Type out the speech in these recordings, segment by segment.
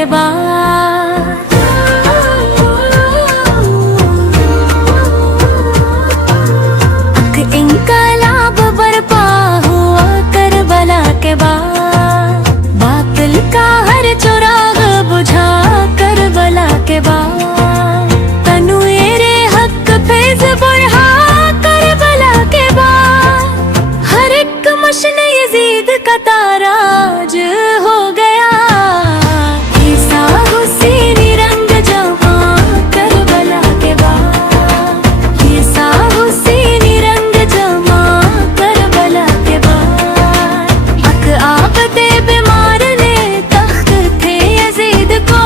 के बाद। इंकलाब बरपा हुआ करबला के बाद, बातिल का हर चुराग बुझा करबला के बाद, तनुएरे हक फैज़ बढ़ा करबला के बाद, हर एक मशन यजीद का ताराज हो गया। ईसा हुसैनी रंग जमा करबला के बाद, ईसा हुसैनी रंग जमा करबला के बाद, हक आबदे बीमार ने तख्त थे यजीद को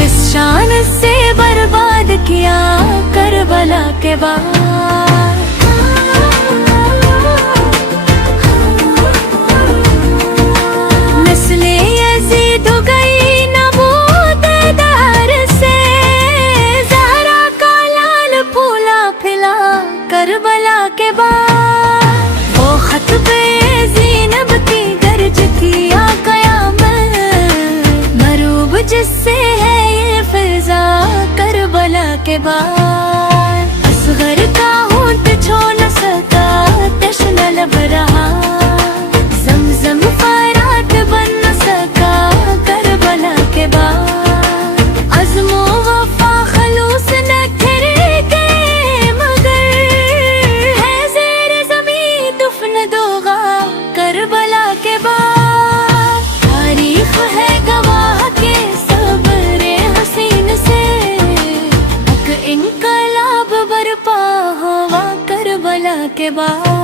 किस शान से बर्बाद किया करबला के बाद। करबला के बाद वो खत पे ज़ीनब की गर्ज किया क़यामत, मरूब जिससे है ये फ़िज़ा करबला के बाद। असग़र का होंठ छू न सका तश्न लब रहा, ज़मज़म फ़रात बन न सका करबला के बाद। अज़्मो वफ़ा ख़लूस न खिरे गए मगर करबला के बाद। तारीख है गवाह के सब्र हसीन से, हक इंकलाब बरपा हुआ करबला के बाद।